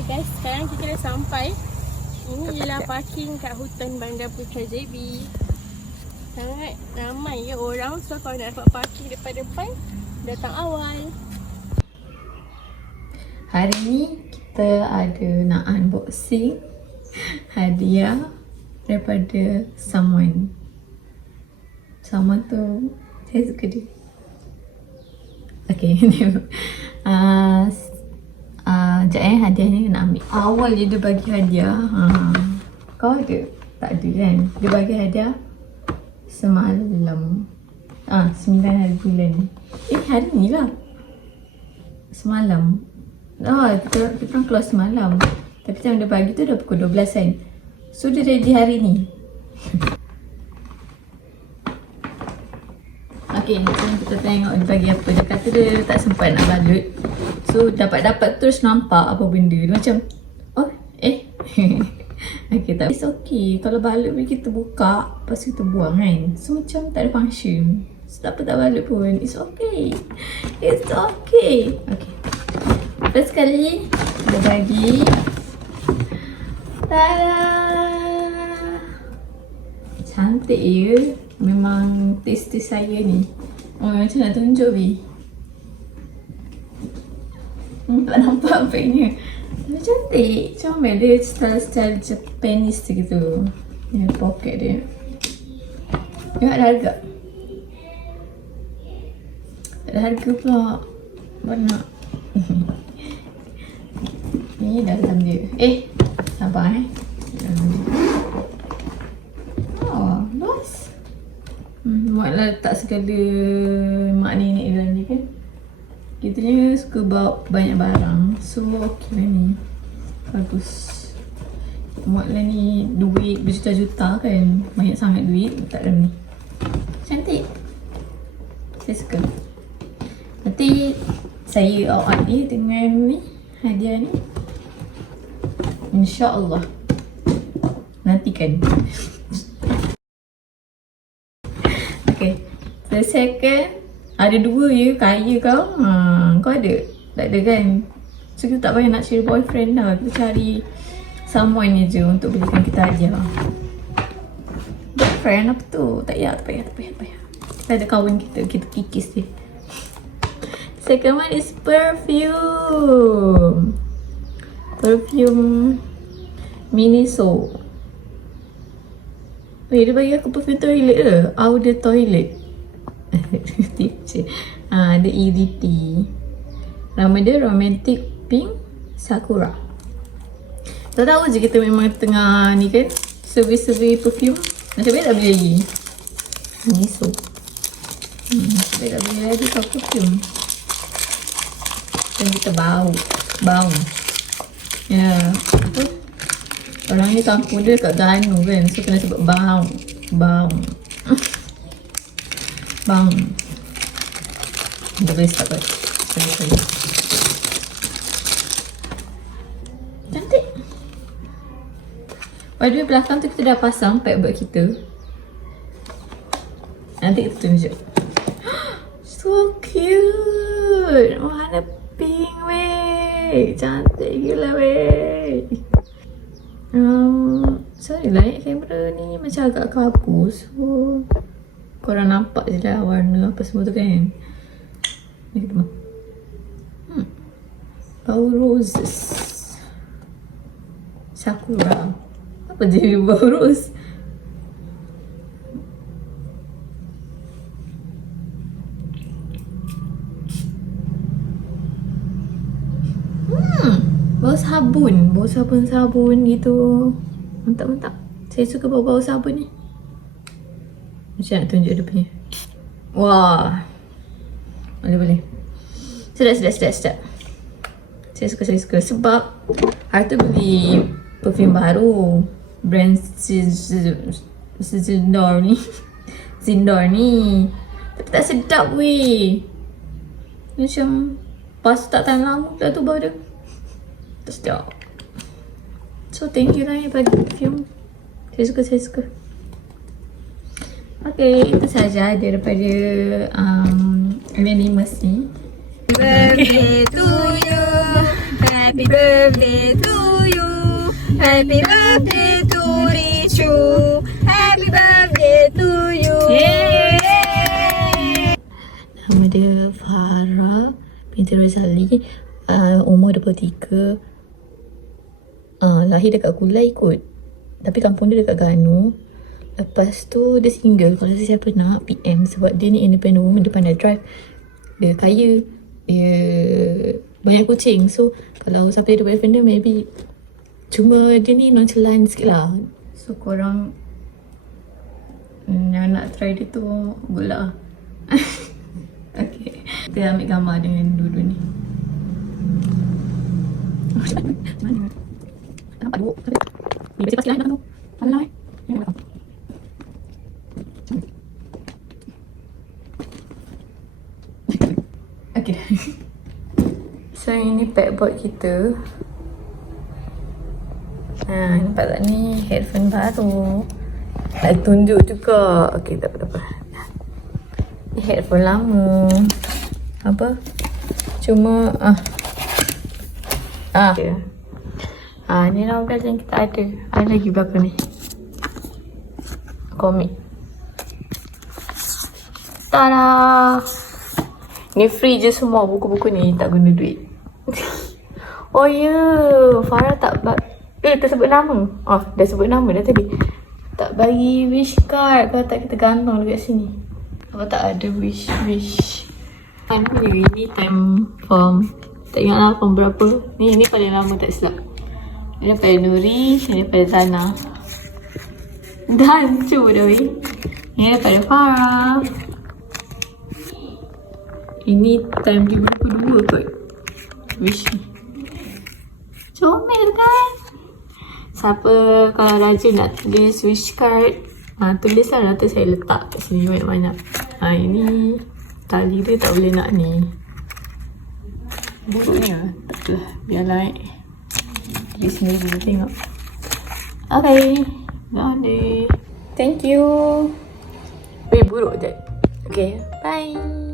Okay guys, sekarang kita dah sampai. Ini ialah parking kat hutan Bandar Putra JB. Sangat ramai ya orang. So kalau nak dapat parking depan-depan, datang awal. Hari ni kita ada nak unboxing hadiah daripada someone. Someone tu saya suka dia. Okay, sekejap hadiahnya nak ambil. Awal je dia bagi hadiah. Kau ada? Tak ada kan? Dia bagi hadiah semalam. 9 hari bulan. Hari ni lah. Semalam. Kita orang keluar semalam. Tapi time dia bagi tu dah pukul 12 kan. So dia ready hari ni. Okay, sekarang kita tengok dia bagi apa. Dia kata dia tak sempat nak balut. So dapat terus nampak apa benda. Dia macam okay, tak. It's okay. Kalau balut pun kita buka, lepas kita buang kan. So macam tak ada function. So tak apa tak balut pun. It's okay. It's okay. Okay. First sekali dia bagi. Tada! Cantik ya. Memang taste saya ni. Macam nak tunjuk Bi. Tak nampak apanya. Dia cantik. Comel dia style Japanese gitu. Ni poket dia. Tengok ada harga. Tak ada harga pula. Banyak. Ni dalam dia. Sabar bos. Mak lah letak segala mak nenek dalam ni kan. Kita ni suka bawa banyak barang. So okey lah ni. Bagus. Mak lah ni duit berjuta-juta kan. Banyak sangat duit letak dalam ni. Cantik. Saya suka. Nanti saya awak dia dengan ni hadiah ni. InsyaAllah. Nantikan. Okay. The second. Ada dua je. Kaya kau. Kau ada? Tak ada kan? So kita tak payah nak cari boyfriend dah. Kita cari someone je untuk belikan kita hadiah. Boyfriend apa tu? Tak payah. Kita ada kawan kita. Kita kikis dia. Second one is perfume. Perfume Miniso. Dia bagi aku perfume toilet ke? Eau de toilet. Ada EDT. Nama dia Romantic Pink Sakura. Tak tahu je kita memang tengah ni kan, survey perfume. Macam mana tak beli lagi? Miniso. Macam tak beli lagi kau perfume. Dan kita bau. Ya, apa? Orang ni kampung dia kat Ganu kan. So kena sebut bau. Dah boleh start kan? Cantik. By the way, belakang tu kita dah pasang pack buat kita. Nanti kita tunjuk. So cute. Warna pink weh. Cantik gila weh. Sorry lah kamera ni macam agak kelabu. So korang nampak je lah warna apa semua tu kan. Ni kita bau roses. Sakura. Apa je bau rose? Bau sabun gitu. Mantap. Saya suka bau sabun ni. Macam nak tunjuk dia punya. Wah. Boleh. Sedap. Saya suka sebab hari tu beli perfume baru. Brand Zindor ni. Tapi tak sedap weh. Macam pas tak tahan lama pula tu bau dia. Tak sedap. So thank you lah bagi perfume. Saya suka. Okay, itu saja daripada Anonymous ni. Birthday to you. Happy birthday to Happy birthday to Richu. Happy birthday to you. Nama dia Farah binti Razali. Umur 23. Lahir dekat Kulai kot. Tapi kampung dia dekat Ganu. Lepas tu dia single. Kalau siapa nak PM. Sebab dia ni independent woman. Dia pandai drive. Dia kaya. Dia banyak kucing. So kalau siapa dia boyfriend dia, maybe cuma dia ni nonchalant sikit lah. So korang yang nak try dia tu, good lah. Okay, kita ambil gambar dengan dua-dua ni. Mana? Nampak dua. Ni bersih pasti lah nak tu. Alah. Okay. So ini packboard kita. Nampak tak ni headphone baru. Nak tunjuk juga. Okay, tak apa. Ni headphone lama. Apa? Cuma okay. Ni novel yang kita ada. Ada lagi belakang ni. Komik. Tada! Ni free je semua buku-buku ni, tak guna duit. Oh ya, Farah tak tersebut nama. Dah sebut nama dah tadi. Tak bagi wish card. Kalau tak kita gantung dekat sini. Apa tak ada wish. Ini time form. Tak ingat lah form berapa. Ni paling lama tak silap. Ini daripada Nuri, ini daripada Zana. Dah hancur dah weh. Ini daripada Farah. Ini time 52 kot. Wish ni. Comel kan? Siapa kalau rajin nak tulis wish card, tulislah, nanti saya letak kat sini banyak-banyak. Ini tali dia tak boleh nak ni. Buruknya. Tak apalah. Biarlah tulis sendiri dulu tengok. Okay. Dah deh. Thank you. Buruk je. Okay. Bye.